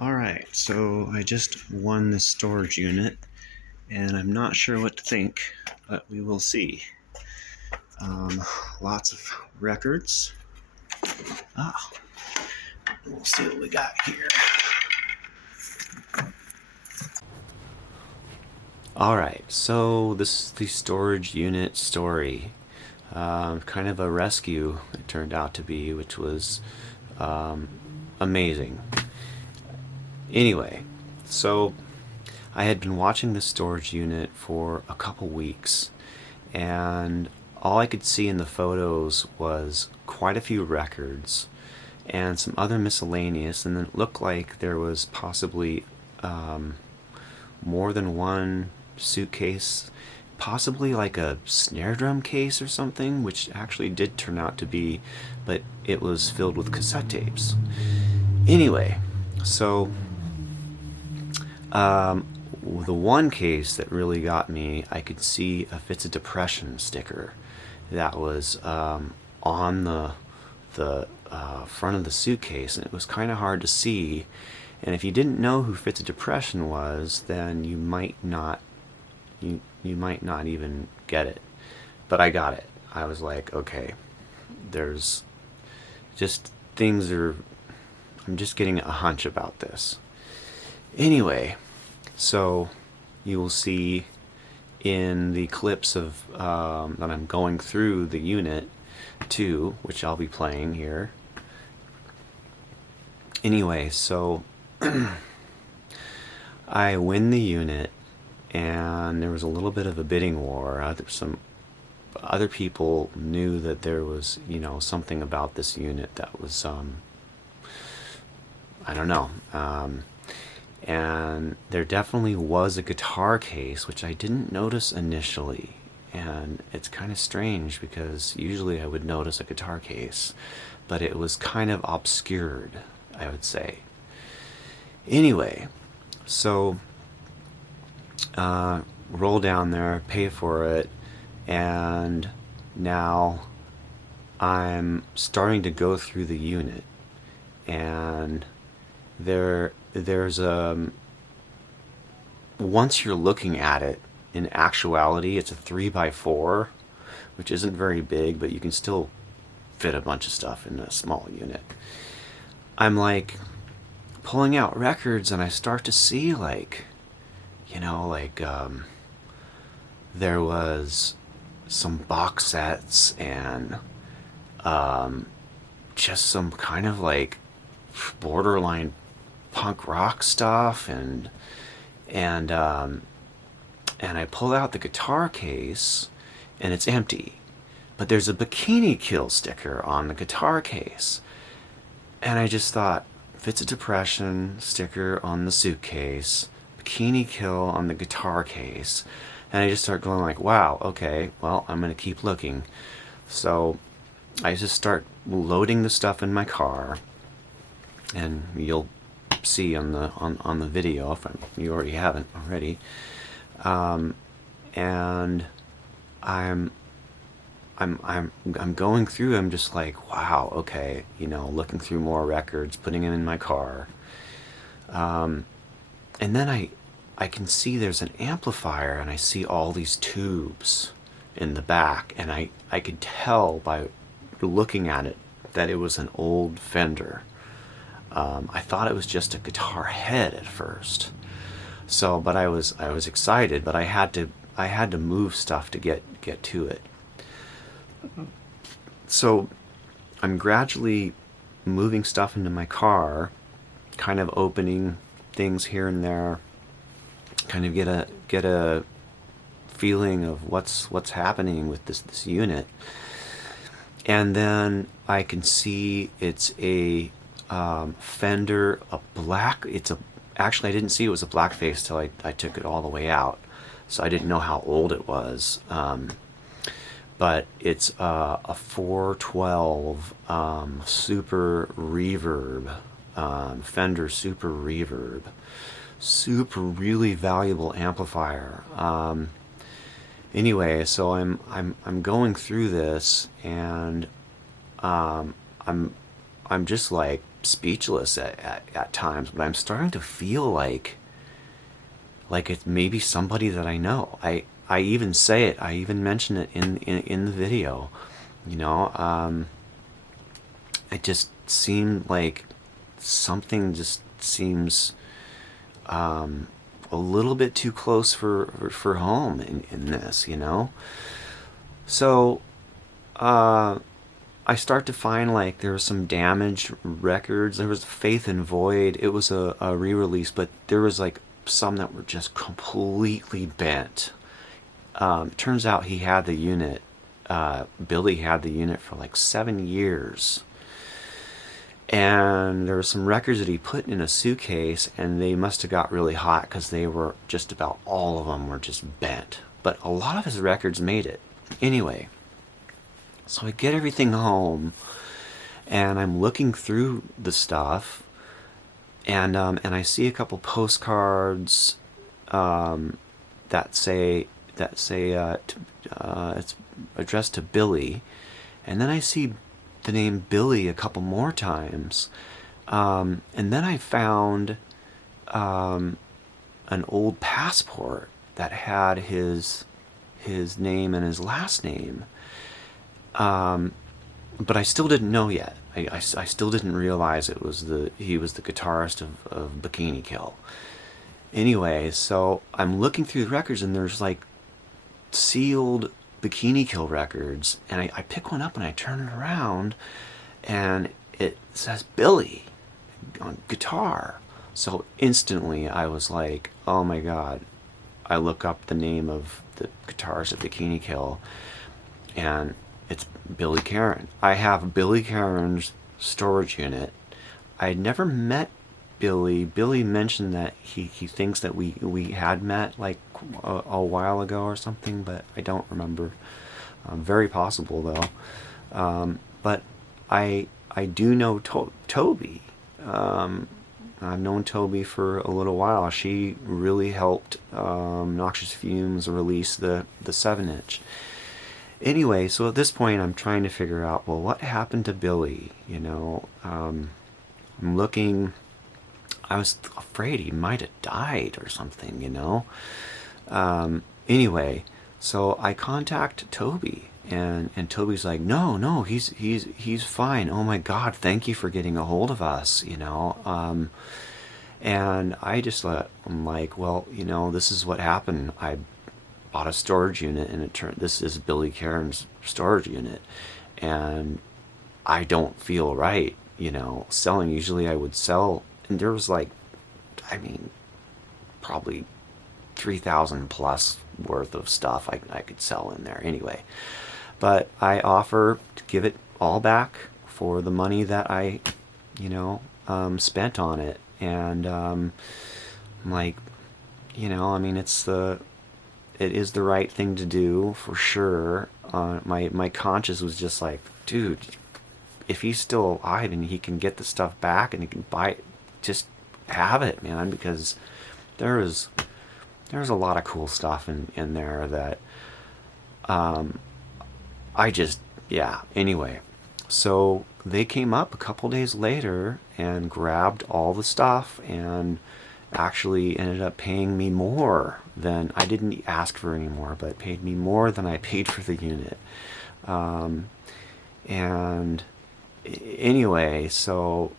Alright, so I just won this storage unit, and I'm not sure what to think, but we will see. Lots of records. Ah, we'll see what we got here. Alright, so this is the storage unit story. Kind of a rescue it turned out to be, which was amazing. Anyway, so I had been watching the storage unit for a couple weeks, and all I could see in the photos was quite a few records and some other miscellaneous, and it looked like there was possibly more than one suitcase, possibly like a snare drum case or something, which actually did turn out to be, but it was filled with cassette tapes. Anyway, so the one case that really got me, I could see a Fits of Depression sticker that was on the front of the suitcase, and it was kind of hard to see. And if you didn't know who Fits of Depression was, then you might not even get it. But I got it. I was like, okay, there's just things are. I'm just getting a hunch about this. Anyway, so you will see in the clips of that I'm going through the unit too, which I'll be playing here. Anyway, so I win the unit, and there was a little bit of a bidding war. Some other people knew that there was, something about this unit that was, I don't know. And there definitely was a guitar case, which I didn't notice initially. And it's kind of strange because usually I would notice a guitar case, but it was kind of obscured, I would say. Anyway, so roll down there, pay for it, and now I'm starting to go through the unit, and there's once you're looking at it, in actuality it's a 3x4, which isn't very big, but you can still fit a bunch of stuff in a small unit. I'm like pulling out records, and I start to see there was some box sets and just some kind of like borderline punk rock stuff, and I pull out the guitar case, and it's empty, but there's a Bikini Kill sticker on the guitar case, and I just thought, Fits of Depression sticker on the suitcase, Bikini Kill on the guitar case, and I just start going like, wow, okay, well, I'm gonna keep looking. So I just start loading the stuff in my car, and you'll see on the video if you already haven't already. And I'm going through. I'm just like, wow, okay, looking through more records, putting them in my car, and then I can see there's an amplifier, and I see all these tubes in the back, and I could tell by looking at it that it was an old Fender. I thought it was just a guitar head at first. So, but I was excited, but I had to move stuff to get to it. So I'm gradually moving stuff into my car, kind of opening things here and there, kind of get a feeling of what's happening with this unit. And then I can see it's a Fender, actually I didn't see it was a black face till I took it all the way out, so I didn't know how old it was, but it's a 412 Super Reverb, Fender Super Reverb, really valuable amplifier. Anyway, so I'm going through this, and I'm just like speechless at times, but I'm starting to feel like it's maybe somebody that I know. I even say it. I even mention it in the video. You know, it just seemed like something just seems a little bit too close for home in this, you know. So I start to find like there was some damaged records. There was Faith and Void. It was a re-release, but there was like some that were just completely bent. It turns out he had the unit. Billy had the unit for like 7 years. And there were some records that he put in a suitcase, and they must have got really hot because they were just about all of them were just bent. But a lot of his records made it. Anyway, so I get everything home, and I'm looking through the stuff, and I see a couple postcards that say it's addressed to Billy, and then I see the name Billy a couple more times, and then I found an old passport that had his name and his last name, but I still didn't know yet. I still didn't realize he was the guitarist of Bikini Kill. Anyway, so I'm looking through the records, and there's like sealed Bikini Kill records, and I pick one up and I turn it around, and it says Billy on guitar. So instantly I was like, oh my god. I look up the name of the guitarist of Bikini Kill, and it's Billy Karen. I have Billy Karen's storage unit. I had never met Billy. Billy mentioned that he thinks that we had met like a while ago or something, but I don't remember. Very possible though. But I do know Toby. I've known Toby for a little while. She really helped Noxious Fumes release the 7-inch. Anyway, so at this point I'm trying to figure out, well, what happened to Billy? You know, I'm looking. I was afraid he might have died or something, you know. Anyway, so I contact Toby, and Toby's like, no, he's fine. Oh my God, thank you for getting a hold of us, you know. And I'm like, well, you know, this is what happened. I bought a storage unit, and this is Billy Karen's storage unit, and I don't feel right, you know, selling. Usually I would sell, and there was like, I mean, probably 3,000 plus worth of stuff I could sell in there anyway. But I offer to give it all back for the money that I, you know, spent on it. And I'm like, you know, I mean, it is the right thing to do for sure. My conscience was just like, dude, if he's still alive and he can get the stuff back and he can buy it, just have it, man, because there's a lot of cool stuff in there that I just, yeah. Anyway, so they came up a couple days later and grabbed all the stuff and actually ended up paying me more than I didn't ask for any more, but paid me more than I paid for the unit. And anyway, so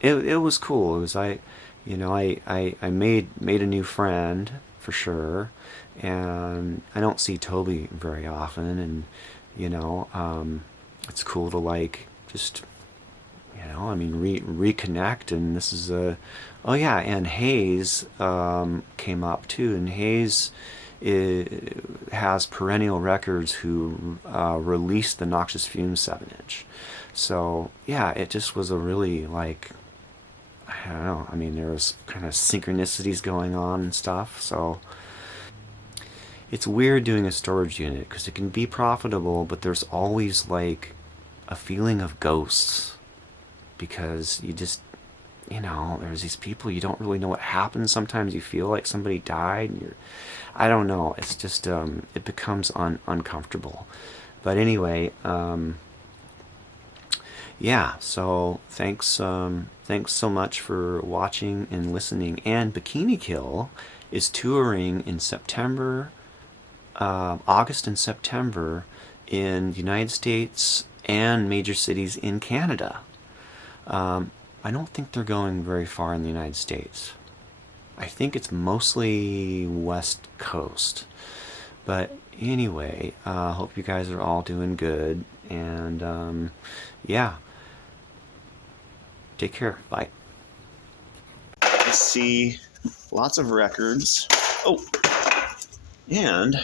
it was cool. It was I made a new friend for sure, and I don't see Toby very often, and you know, it's cool to like just, you know, I mean, reconnect. And this is oh yeah, and Hayes came up too, and Hayes has Perennial Records, who released the Noxious Fumes 7-inch. So yeah, it just was a really like, I don't know, I mean, there was kind of synchronicities going on and stuff. So it's weird doing a storage unit because it can be profitable, but there's always like a feeling of ghosts, because you just, you know, there's these people, you don't really know what happened. Sometimes you feel like somebody died, and I don't know, it's just it becomes uncomfortable. But anyway, yeah, so thanks so much for watching and listening. And Bikini Kill is touring in September, August and September in the United States and major cities in Canada. I don't think they're going very far in the United States. I think it's mostly West Coast. But anyway, hope you guys are all doing good. And yeah, take care. Bye. Let's see. Lots of records. Oh, and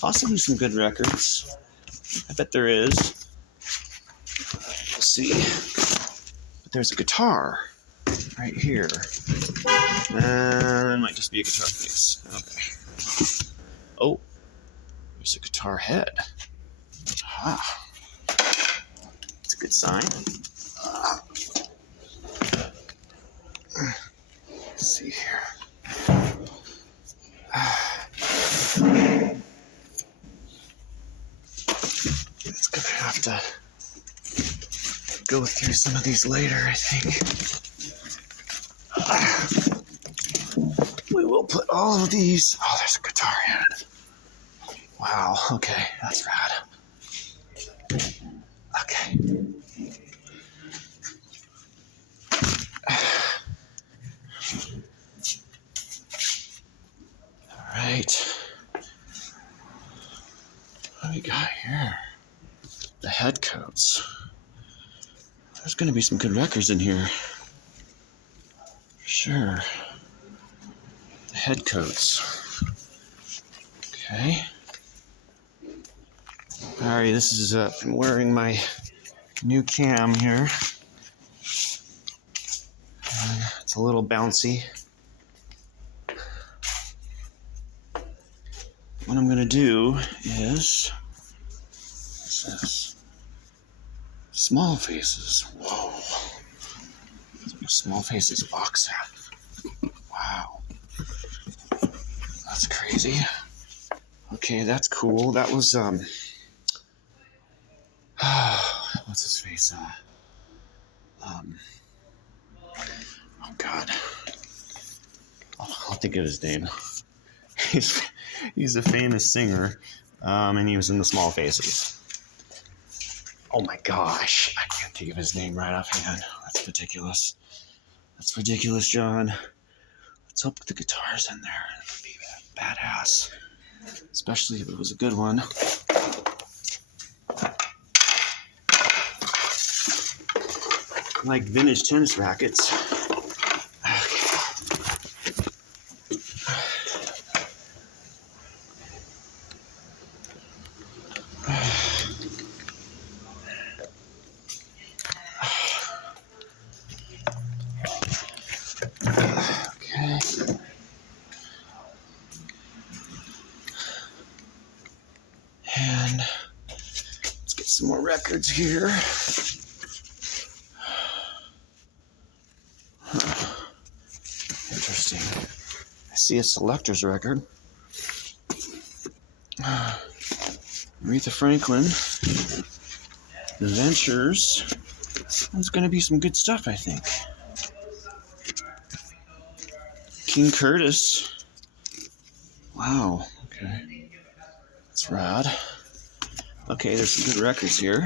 possibly some good records. I bet there is. We'll see. But there's a guitar right here. It might just be a guitar case. Okay. Oh, there's a guitar head. Ah, that's a good sign. Let's see here. It's gonna have to go through some of these later, I think. We will put all of these. Oh, there's a guitar head. Wow, okay, that's rad. Okay. All right. What do we got here? The head coats. There's gonna be some good records in here. Sure. The head coats. Okay. Alright, this is I'm wearing my new cam here. It's a little bouncy. What I'm gonna do is, what's this? Small Faces. Whoa. Small Faces box set. Wow. That's crazy. Okay, that's cool. That was what's his face? Oh God. I'll think of his name. He's a famous singer, and he was in the Small Faces. Oh my gosh, I can't think of his name right offhand. That's ridiculous. That's ridiculous, John. Let's hope the guitar's in there. That would be badass, especially if it was a good one. Like vintage tennis rackets. And let's get some more records here. Interesting. I see a Selector's record. Aretha Franklin. The Ventures. There's going to be some good stuff, I think. King Curtis. Wow. Okay. That's rad. Okay, there's some good records here.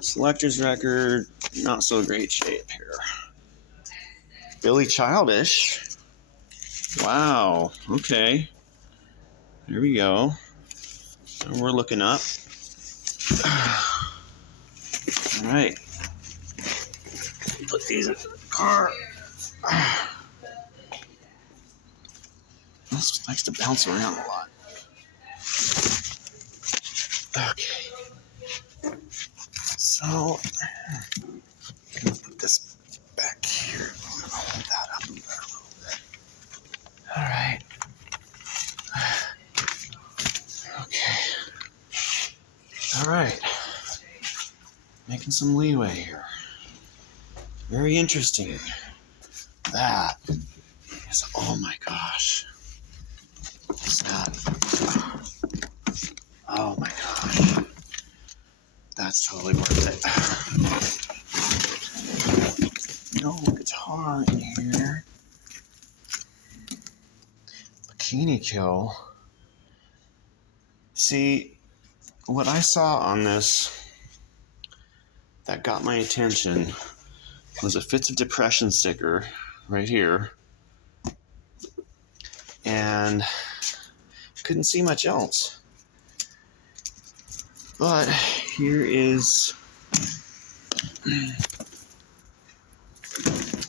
Selector's record, not so great shape here. Billy Childish. Wow. Okay. There we go. And we're looking up. All right. Put these in the car. This likes to bounce around a lot. Okay. So, I'm gonna put this back here. I'm gonna hold that up there a little bit. All right. Okay. All right. Making some leeway here. Very interesting. That is, oh my gosh. Bikini Kill. See, what I saw on this that got my attention was a Fits of Depression sticker right here. And couldn't see much else. But here is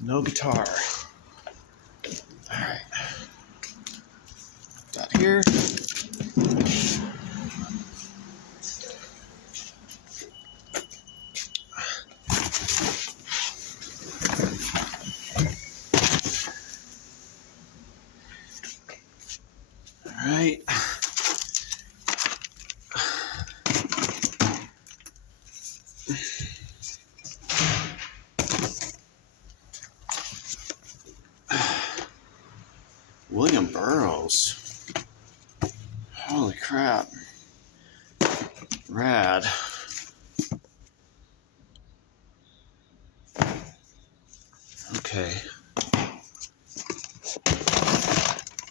no guitar. Alright. Got here. Alright. William Burroughs. Holy crap. Rad. Okay.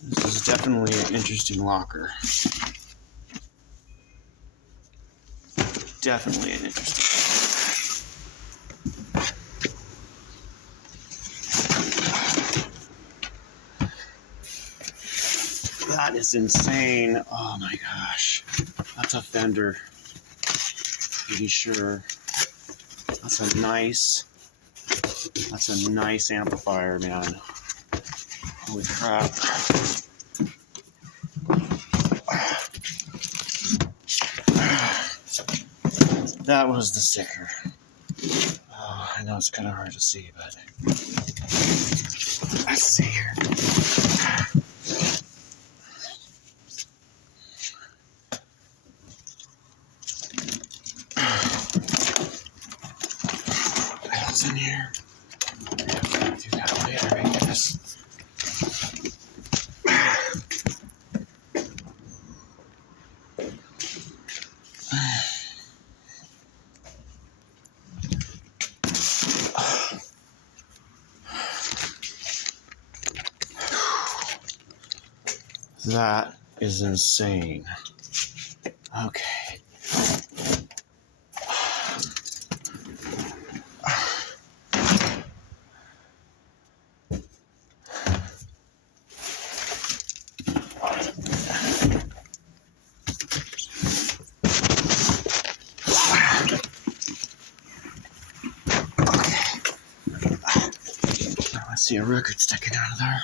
This is definitely an interesting locker. Definitely an interesting. That is insane. Oh my gosh. That's a Fender. Pretty sure. That's a nice amplifier, man. Holy crap. That was the sticker. Oh, I know it's kind of hard to see, but let's see here. What else in here? I'll do that later, I guess. That is insane. Okay. I see a record sticking out of there.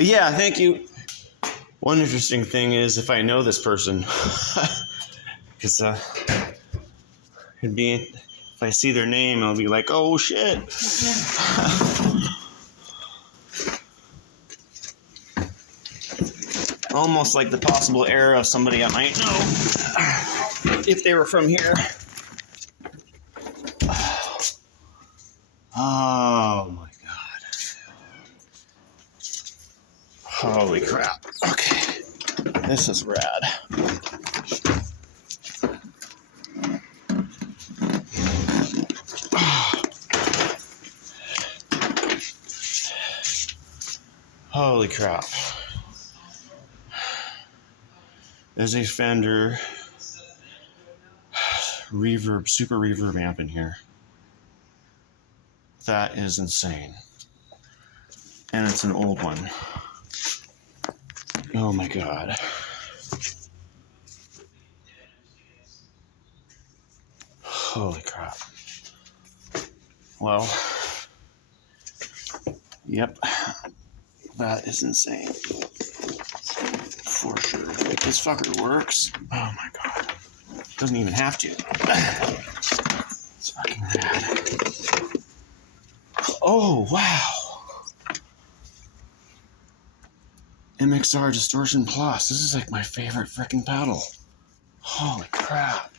Yeah, thank you. One interesting thing is if I know this person, because it'd be, if I see their name, I'll be like, oh shit. Almost like the possible error of somebody I might know if they were from here. Oh my god. Holy crap. Okay. This is rad. Holy crap. There's a Fender reverb, super reverb amp in here. That is insane. And it's an old one. Oh my god. Holy crap. Well, yep. That is insane. For sure. If this fucker works, oh my god. Doesn't even have to. It's fucking rad. Oh, wow. MXR Distortion Plus. This is like my favorite freaking pedal. Holy crap.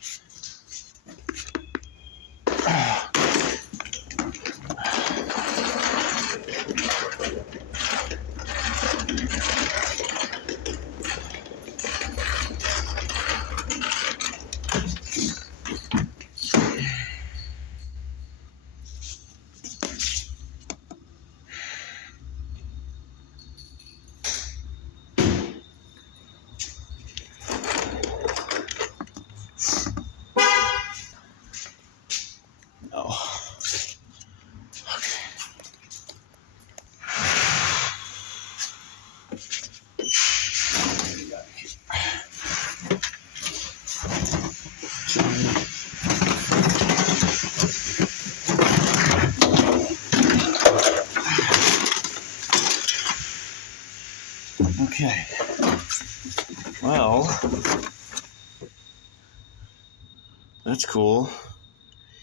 That's cool.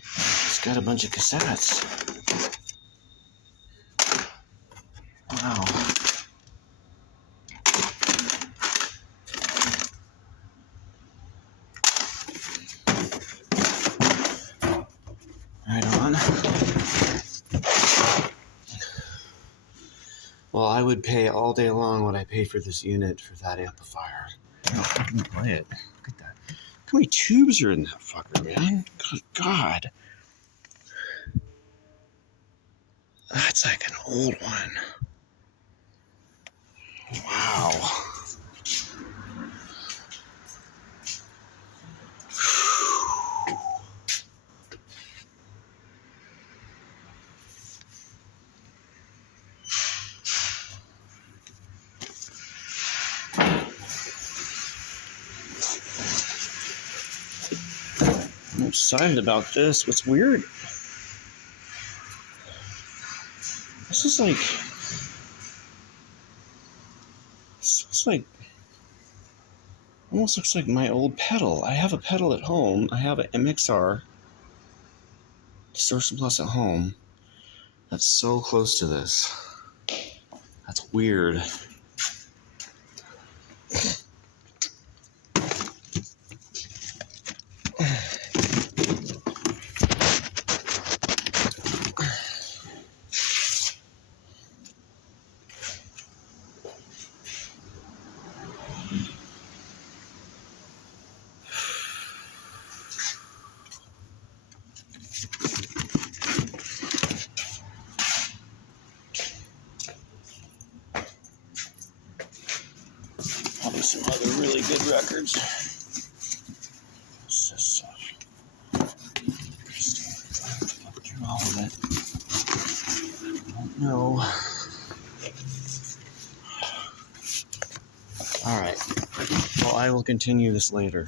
It's got a bunch of cassettes. Wow. Right on. Well, I would pay all day long what I paid for this unit for that amplifier. I can play it. Look at that. How many tubes are in that fucker, man? Good God. That's like an old one. Wow. I'm excited about this. What's weird? This is like... This looks like... Almost looks like my old pedal. I have a pedal at home. I have an MXR Distortion Plus at home. That's so close to this. That's weird. Probably some other really good records. What's this stuff? Look through all of it. I don't know. Alright. Well, I will continue this later.